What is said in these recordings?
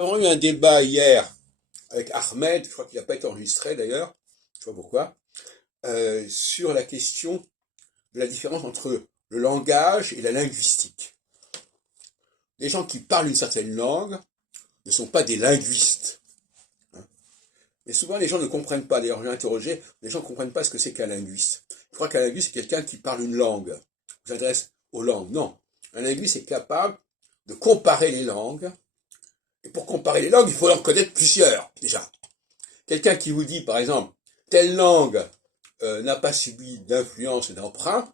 On a eu un débat hier avec Ahmed, je crois qu'il n'a pas été enregistré d'ailleurs, je ne sais pas pourquoi, sur la question de la différence entre le langage et la linguistique. Les gens qui parlent une certaine langue ne sont pas des linguistes. Mais souvent les gens ne comprennent pas, d'ailleurs j'ai interrogé, les gens ne comprennent pas ce que c'est qu'un linguiste. Je crois qu'un linguiste c'est quelqu'un qui parle une langue, qui s'intéresse aux langues. Non, un linguiste est capable de comparer les langues. Et pour comparer les langues, il faut en connaître plusieurs, déjà. Quelqu'un qui vous dit, par exemple, telle langue n'a pas subi d'influence et d'emprunt,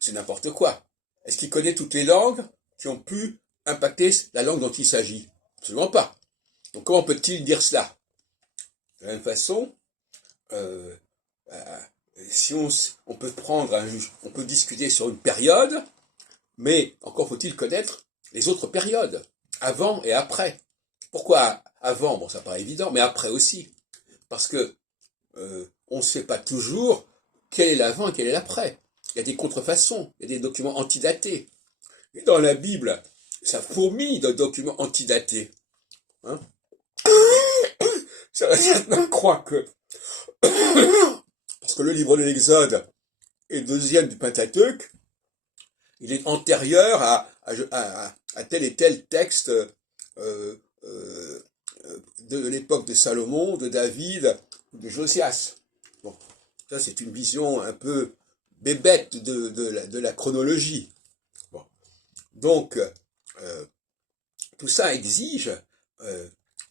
c'est n'importe quoi. Est-ce qu'il connaît toutes les langues qui ont pu impacter la langue dont il s'agit? Absolument pas. Donc comment peut-il dire cela? De la même façon, euh, euh, si on peut on peut discuter sur une période, mais encore faut-il connaître les autres périodes, avant et après. Pourquoi avant? Bon, ça paraît évident, mais après aussi. Parce que on ne sait pas toujours quel est l'avant et quel est l'après. Il y a des contrefaçons, il y a des documents antidatés. Et dans la Bible, ça fourmille de documents antidatés. Hein. Certains croient que, parce que le livre de l'Exode est le deuxième du Pentateuque, il est antérieur à tel et tel texte euh, euh, de l'époque de Salomon, de David, de Josias. Bon, ça c'est une vision un peu bébête de la chronologie. Bon. Donc, tout ça exige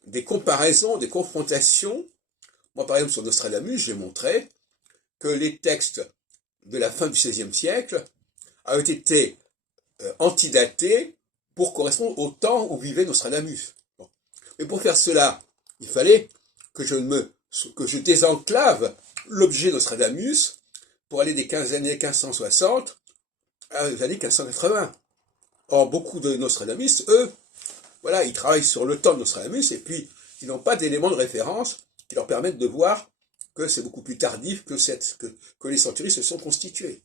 des comparaisons, des confrontations. Moi, par exemple, sur Nostradamus, j'ai montré que les textes de la fin du XVIe siècle avaient été antidatés pour correspondre au temps où vivait Nostradamus. Bon. Mais pour faire cela, il fallait que je désenclave l'objet Nostradamus pour aller des années 1560 aux années 1580. Or, beaucoup de Nostradamus, eux, voilà, ils travaillent sur le temps de Nostradamus et puis ils n'ont pas d'éléments de référence qui leur permettent de voir que c'est beaucoup plus tardif que les centuries se sont constituées.